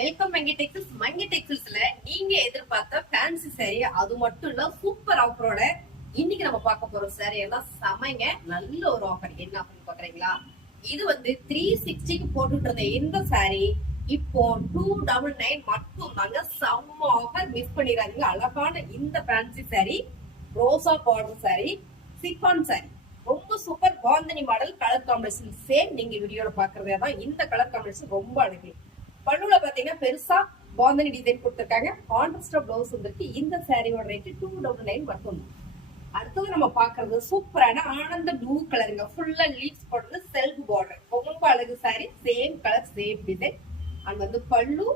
Welcome மங்கி textiles. மங்கி டெக்ஸ்டைல்ஸ்ல நீங்க எதிர்பார்த்த fancy sorry, அது மட்டும் இல்ல சூப்பர் ஆஃபரோட இன்னைக்கு நம்ம பார்க்க போறோம். சாரி எல்லாம் சமைங்க, நல்ல ஒரு ஆஃபர். என்ன ஆஃபர் பாக்குறீங்களா? இது வந்து 360க்கு போட்டுட்டு இருந்த இந்த சாரி இப்போ 299 மட்டும் தாங்க. செம்ம ஆஃபர், மிஸ் பண்ணிடாதீங்க. அழகான இந்த ஃபேன்சி சாரி, ரோசா பார்டர் சாரி, சிஃபான் சாரி, ரொம்ப super. Bandhani model colour combination same. நீங்க வீடியோல பாக்குறதே தான். இந்த கலர் காம்பினேஷன் ரொம்ப அழகு. பல்லுல பாத்தீங்கன்னா பெருசா பாந்தனி டிசைன் கொடுத்திருக்காங்க. கான்ட்ராஸ்டா பிளவுஸ் வந்துருக்கு. இந்த சாரியோட ரேட் 299 மட்டும். அடுத்தது நம்ம பாக்குறது சூப்பரான ஆனந்த ப்ளூ கலருங்க. ஃபுல்லா லீவ்ஸ் போடுறது, செல்ஃப் பார்டர், ரொம்ப அழகு sorry. Same colour same design. And வந்து பல்லு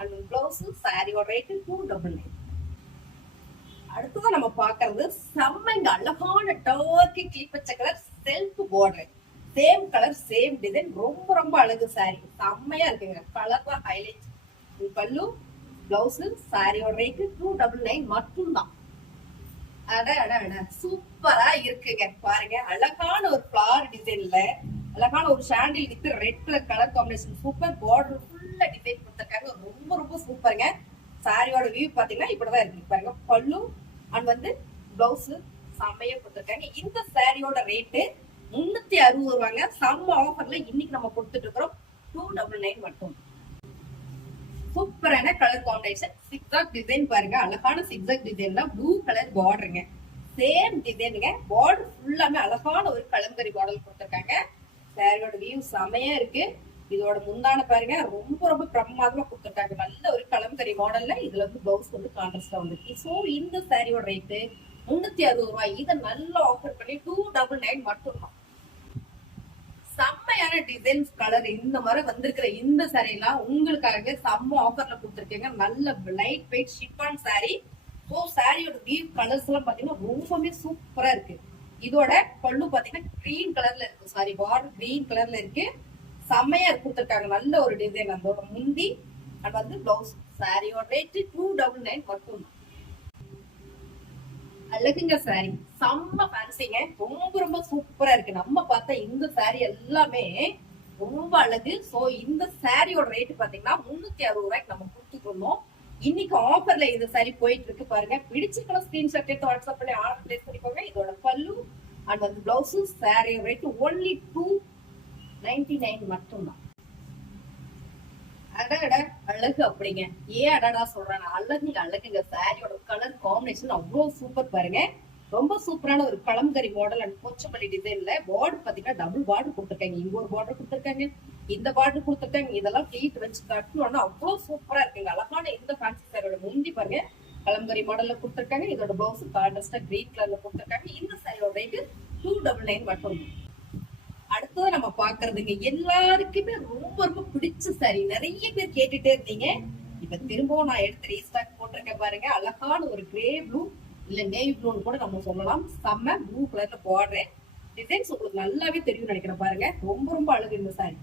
அண்ட் பிளவுஸ். சாரியோட ரேட் 299. அடுத்தது நம்ம பாக்குறது செம்மங்க அழகான டார்க் கிளிப்பச்சை colour self border, same colour same design, ரொம்ப ரொம்ப அழகு சாரி. செம்மையா இருக்குங்க. கலர் தான் ஹைலைட். பல்லு பிளவுஸ். சாரியோட ரேட் 299 மட்டும் தான். அட அட அட சூப்பரா இருக்குங்க. பாருங்க, அழகான ஒரு ஃபிளவர் டிசைன்ல அழகான ஒரு சாண்டில் with red colour combination. Super border ஃபுல்லா டிசைன் கொடுத்திருக்காங்க. ரொம்ப ரொம்ப சூப்பருங்க. சாரியோட வியூ பாத்தீங்கன்னா இப்படிதான் இருக்கு. பாருங்க, பல்லு அண்ட் வந்து பிளவுஸ் செம்மையா கொடுத்திருக்காங்க. இந்த சாரியோட ரேட்டு 360 ரூபாங்க. செம்ம ஆஃபர்ல இன்னைக்கு நம்ம கொடுத்துட்டு இருக்கிறோம். 299 மட்டும். சூப்பரான கலர் காம்பினேஷன். சிக்ஸாக் டிசைன் பாருங்க, அழகான சிக்ஸாக் டிசைன்ல ப்ளூ கலர் பார்டருங்க. சேம் டிசைனுங்க. பார்டர் ஃபுல்லாமே அழகான ஒரு கலங்கரி மாடல் கொடுத்திருக்காங்க. சாரியோட வியூ செமையா இருக்கு. இதோட முந்தான பாருங்க, ரொம்ப ரொம்ப பிரமாதமா கொடுத்திருக்காங்க. நல்ல ஒரு கலங்கரி மாடல்ல இதுல வந்து பிளவுஸ் வந்து கான்ட்ராஸ்டா வந்துருக்கு. சோ இந்த சாரியோட ரேட்டு 360 ரூபாய். இதை நல்லா ஆஃபர் பண்ணி 299 மட்டும் தான். செம்மையான டிசைன்ஸ் கலர் இந்த மாதிரி வந்திருக்கிற இந்த சாரி எல்லாம் உங்களுக்காக செம்ம ஆஃபர்ல கொடுத்துருக்கீங்க. நல்ல light weight chiffon sorry. So சாரியோட வியூ கலர்ஸ் எல்லாம் பாத்தீங்கன்னா ரொம்பவே சூப்பரா இருக்கு. இதோட பல்லு பாத்தீங்கன்னா கிரீன் கலர்ல இருக்கு. சாரி, பார்டர் கிரீன் கலர்ல இருக்கு. செம்மையா கொடுத்துருக்காங்க. நல்ல ஒரு டிசைன். அதோட முந்தி அண்ட் வந்து பிளவுஸ். சாரியோட ரேட் 299 மட்டும். அழகுங்க சாரி, செம்ம ஃபேன்சிங்க. ரொம்ப ரொம்ப சூப்பரா இருக்கு. நம்ம பார்த்தா இந்த சாரி எல்லாமே ரொம்ப அழகு. சோ இந்த சாரியோட ரேட் பாத்தீங்கன்னா 360 ரூபாய்க்கு நம்ம கொடுத்துட்டு இருந்தோம். இன்னைக்கு ஆஃபர்ல இந்த சாரி போயிட்டு இருக்கு. பாருங்க, பிடிச்சிருக்கணும் ஸ்கிரீன்ஷாட் எடுத்து வாட்ஸ்அப் பண்ணி ஆர்டர் பிளேஸ் பண்ணிக்கோங்க. இதோட பல்லு அண்ட் வந்து பிளவுஸ். சாரி ரேட் only 299 மட்டும் தான். அடடா அழகு அப்படிங்க. ஏன் அடடா சொல்றாங்க? அழகுங்க அழகுங்க. சாரியோட கலர் காம்பினேஷன் அவ்வளவு சூப்பர். பாருங்க, ரொம்ப சூப்பரான ஒரு கலம்கரி மாடல் அண்ட் போச்சம்பள்ளி டிசைன்ல பார்டர் பாத்தீங்கன்னா டபுள் பார்டர் கொடுத்துருக்காங்க. இங்க ஒரு பார்டர் கொடுத்துருக்காங்க, இந்த பார்டர் கொடுத்துருக்காங்க. இதெல்லாம் பிளீட் வச்சு கட்டணும்னா அவ்வளவு சூப்பரா இருக்குங்க. அழகான இந்த ஃபேன்சி சாரியோட முந்தி பாருங்க, கலம்கரி மாடல்ல கொடுத்துருக்காங்க. இதோட பிளவுஸ் கான்ட்ராஸ்டா கிரீன் கலர்ல கொடுத்துருக்காங்க. இந்த சாரியோட ரேட் 299 மட்டும். அடுத்தது நம்ம பாக்குறதுங்க எல்லாருக்குமே ரொம்ப ரொம்ப பிடிச்ச சாரி. நிறைய பேர் கேட்டுட்டே இருந்தீங்க. இப்ப திரும்பவும் நான் எடுத்து ரீஸ்டாக் போட்டிருக்கேன். பாருங்க, அழகான ஒரு கிரே ப்ளூ இல்ல நேவி ப்ளூன்னு கூட நம்ம சொல்லலாம். செம்ம ப்ளூ கலர்ல போடுறேன். டிசைன்ஸ் உங்களுக்கு நல்லாவே தெரியும் நினைக்கிறேன். பாருங்க, ரொம்ப ரொம்ப அழகு இந்த sorry.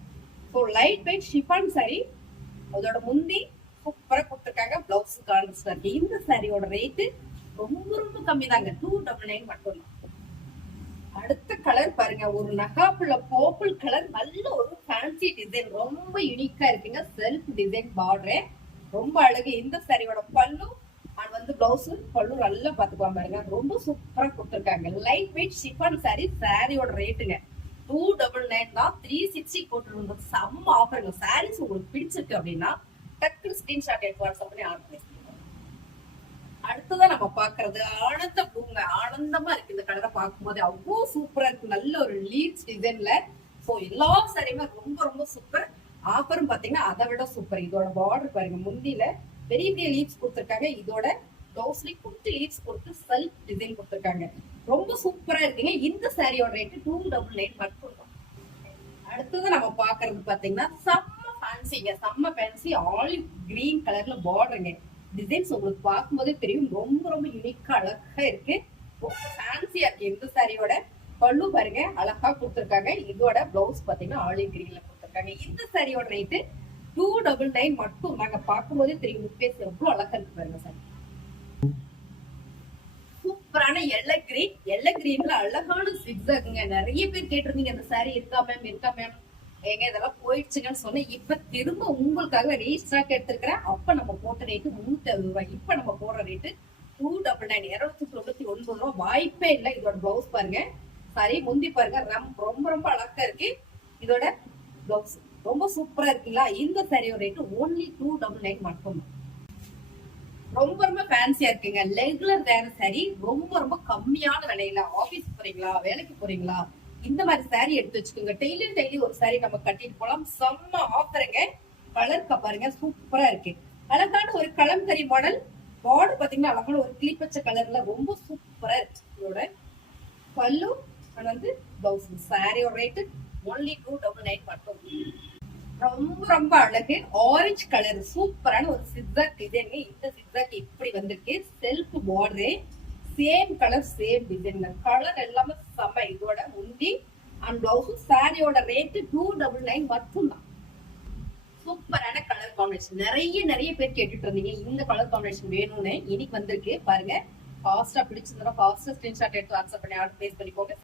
So light weight chiffon sorry. அதோட முந்தி சூப்பரா கொடுத்துருக்காங்க. பிளவுஸ் கான்ட்ராஸ்டா இருக்கு. இந்த சாரியோட ரேட்டு ரொம்ப ரொம்ப கம்மி தாங்க. 299 மட்டும் தான். அடுத்த கலர் பாருங்க, ஒரு நகாப்புல பர்பிள் கலர். நல்ல ஒரு ஃபேன்சி டிசைன், ரொம்ப யூனிக்கா இருக்குங்க. செல்ஃப் டிசைன் பார்டர் ரொம்ப அழகு. இந்த சாரியோட பல்லு அண்ட் வந்து பிளவுஸ். பல்லு நல்லா பாத்துக்கலாம் பாருங்க, ரொம்ப சூப்பரா கொடுத்துருக்காங்க. Light weight chiffon sorry. சாரியோட ரேட்டுங்க 299 தான். 360 போட்டு செம்ம ஆஃபருங்க. சாரீஸ் உங்களுக்கு பிடிச்சிருக்கு அப்படின்னா டக்குனு ஸ்கிரீன்ஷாட் எடுத்து வாட்ஸ்அப் பண்ணி ஆர்டர் பண்ணி. அடுத்ததான் நம்ம பாக்குறது ஆனந்த பூங்க. ஆனந்தமா இருக்கு இந்த கலரை பார்க்கும் போது. அவ்வளவு சூப்பரா இருக்கு. நல்ல ஒரு லீவ்ஸ் டிசைன்ல. சோ எல்லா சாரியுமே ரொம்ப ரொம்ப சூப்பர். ஆஃபரும் பாத்தீங்கன்னா அதை விட சூப்பர். இதோட பார்டர் பாருங்க, முந்தில பெரிய பெரிய லீவ்ஸ் கொடுத்திருக்காங்க. இதோட பிளவுஸ்ல குட்டி லீவ்ஸ் கொடுத்து செல்ஃப் டிசைன் கொடுத்திருக்காங்க. ரொம்ப சூப்பரா இருக்குங்க. இந்த சாரியோட ரேட் 299 மட்டும் தான். அடுத்தது நம்ம பாக்குறது பாத்தீங்கன்னா செம்ம ஃபேன்சிங்க. செம்ம ஃபேன்சி ஆலிவ் கிரீன் கலர்ல பார்டருங்க. டிசைன்ஸ் உங்களுக்கு பார்க்கும்போதே தெரியும். ரொம்ப ரொம்ப யூனிக்கா அழகா இருக்கு. ரொம்ப ஃபேன்சியா இருக்கு. இந்த சாரியோட பல்லு பாருங்க, அழகா கொடுத்துருக்காங்க. இதோட பிளவுஸ் பாத்தீங்கன்னா ஆலிவ் கிரீன்ல கொடுத்துருக்காங்க. இந்த சாரியோட ரேட்டு 299 மட்டும். நாங்க பார்க்கும்போதே தெரியும் முப்பேஸ் எவ்வளவு அழகா இருக்கு பாருங்க சாரி. சூப்பரான எல்லோ கிரீன். எல்லோ கிரீன்ல அழகான சிக்ஸாக்குங்க. நிறைய பேர் கேட்டிருந்தீங்க இந்த சாரி இருக்கா மேம் இருக்கா மேம். ஏங்க இதெல்லாம் போயிடுச்சுங்கன்னு சொன்னேன். இப்ப திரும்ப உங்களுக்காக ரீஸ்டாக் எடுத்திருக்கிறேன். அப்ப நம்ம போட்ட ரேட்டு 360 ரூபாய். இப்ப நம்ம போடுற ரேட்டு 299 299 ரூபாய். வாய்ப்பே இல்லை. இதோட பிளவுஸ் பாருங்க, சரி முந்தி பாருங்க, ரொம்ப ரொம்ப அழகா இருக்கு. இதோட பிளவுஸ் ரொம்ப சூப்பரா இருக்குங்களா? இந்த சாரியோட ரேட்டு only 299 மட்டும். ரொம்ப ரொம்ப ஃபேன்சியா இருக்குங்க. ரெகுலர் வேற சாரி, ரொம்ப ரொம்ப கம்மியான விலையில. ஆபீஸ் போறீங்களா, வேலைக்கு போறீங்களா, இந்த மாதிரி சாரி எடுத்து வச்சுக்கோங்க. டெய்லி ஒரு சாரி நம்ம கட்டிட்டு போலாம். செம்ம ஆஃபருங்க. கலர் பாருங்க, சூப்பரா இருக்கு. அழகான ஒரு கலம்கரி மாடல். பார்டர் பாத்தீங்கன்னா அழகான ஒரு கிளிப்பச்சை கலர்ல ரொம்ப சூப்பரா இருக்கு. இதோட பல்லு வந்து பிளவுஸ். சாரியோட ரேட்டு only 299 மட்டும். ரொம்ப ரொம்ப அழகு. ஆரஞ்சு கலர் சூப்பரான ஒரு சிக்ஸாக் டிசைன். இந்த சிக்ஸாக் இப்படி வந்திருக்கு. Self border, same colour same design. Colour எல்லாமே செம. இதோட முந்தி அண்ட் பிளவுஸ். சாரியோட ரேட்டு 299 மட்டும் தான். சூப்பரான கலர் காம்பினேஷன். நிறைய பேர் கேட்டுட்டு இருந்தீங்க இந்த கலர் காம்பினேஷன் வேணும்னு. இன்னைக்கு வந்திருக்கு பாருங்க. ஃபாஸ்டா பிடிச்சிருந்தா ஃபாஸ்டா ஸ்கிரீன்ஷாட் எடுத்து வாட்ஸ்அப் பண்ணி ஆர்டர் பிளேஸ் பண்ணிக்கோங்க.